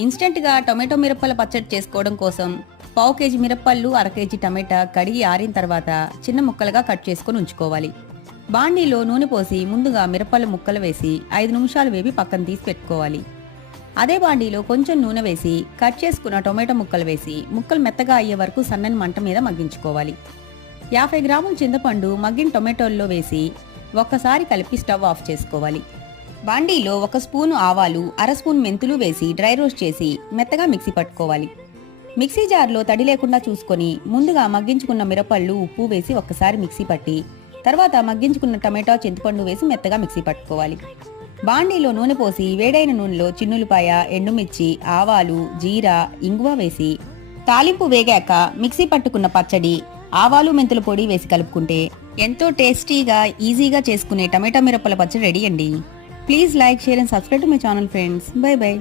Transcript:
ఇన్స్టెంట్గా టొమాటో మిరప్పల పచ్చడి చేసుకోవడం కోసం పావు కేజీ మిరప్పళ్ళు, అర కేజీ టమాటా కడిగి ఆరిన తర్వాత చిన్న ముక్కలుగా కట్ చేసుకొని ఉంచుకోవాలి. బాండీలో నూనె పోసి ముందుగా మిరప్పళ్ళ ముక్కలు వేసి 5 నిమిషాలు వేపి పక్కన తీసి పెట్టుకోవాలి. అదే బాండీలో కొంచెం నూనె వేసి కట్ చేసుకున్న టొమాటో ముక్కలు వేసి ముక్కలు మెత్తగా అయ్యే వరకు సన్నని మంట మీద మగ్గించుకోవాలి. 50 గ్రాముల చింతపండు మగ్గిన టొమాటోల్లో వేసి ఒక్కసారి కలిపి స్టవ్ ఆఫ్ చేసుకోవాలి. బాండీలో 1 స్పూను ఆవాలు, అర స్పూన్ మెంతులు వేసి డ్రై రోస్ట్ చేసి మెత్తగా మిక్సీ పట్టుకోవాలి. మిక్సీ జార్లో తడి లేకుండా చూసుకొని ముందుగా మగ్గించుకున్న మిరపళ్ళు, ఉప్పు వేసి ఒక్కసారి మిక్సీ పట్టి తర్వాత మగ్గించుకున్న టమాటో, చింతపండు వేసి మెత్తగా మిక్సీ పట్టుకోవాలి. బాండీలో నూనె పోసి వేడైన నూనెలో చిన్నులపాయ, ఎండుమిర్చి, ఆవాలు, జీరా, ఇంగువ వేసి తాలింపు వేగాక మిక్సీ పట్టుకున్న పచ్చడి, ఆవాలు, మెంతుల పొడి వేసి కలుపుకుంటే ఎంతో టేస్టీగా ఈజీగా చేసుకునే టమాటా మిరపల పచ్చడి రెడీ అండి. Please like, share and subscribe to my channel friends. By by.